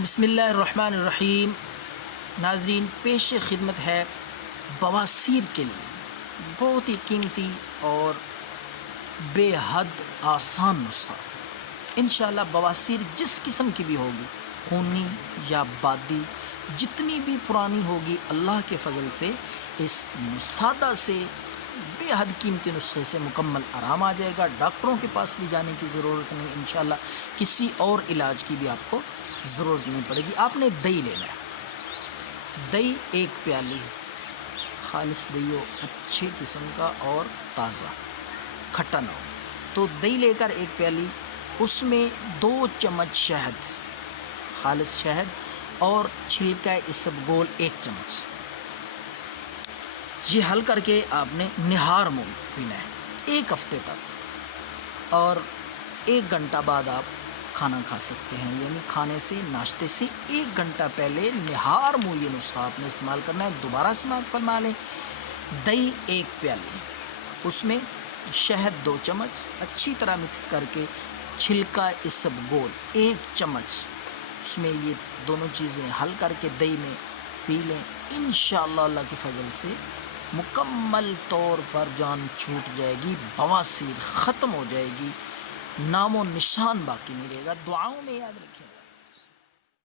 بسم اللہ الرحمن الرحیم۔ ناظرین، پیش خدمت ہے بواسیر کے لیے بہت ہی قیمتی اور بے حد آسان نسخہ۔ انشاءاللہ بواسیر جس قسم کی بھی ہوگی، خونی یا بادی، جتنی بھی پرانی ہوگی، اللہ کے فضل سے اس سادہ سے بے حد قیمتی نسخے سے مکمل آرام آ جائے گا۔ ڈاکٹروں کے پاس بھی جانے کی ضرورت نہیں، انشاءاللہ کسی اور علاج کی بھی آپ کو ضرورت نہیں پڑے گی۔ آپ نے دہی لینا ہے، دہی 1 پیالی، خالص دہی ہو، اچھے قسم کا اور تازہ، کھٹا نہ ہو۔ تو دہی لے کر 1 پیالی، اس میں 2 چمچ شہد، خالص شہد، اور چھلکا اسبگول 1 چمچ، یہ حل کر کے آپ نے نہار منہ پینا ہے 1 ہفتے تک، اور 1 گھنٹہ بعد آپ کھانا کھا سکتے ہیں، یعنی کھانے سے، ناشتے سے 1 گھنٹہ پہلے نہار منہ یہ نسخہ آپ نے استعمال کرنا ہے۔ دوبارہ سماعت فرما لیں، دہی 1 پیالی، اس میں شہد 2 چمچ، اچھی طرح مکس کر کے چھلکا اسبگول 1 چمچ، اس میں یہ دونوں چیزیں حل کر کے دہی میں پی لیں۔ انشاءاللہ اللہ کی فضل سے مکمل طور پر جان چھوٹ جائے گی، بواسیر ختم ہو جائے گی، نام و نشان باقی نہیں رہے گا۔ دعاؤں میں یاد رکھیں۔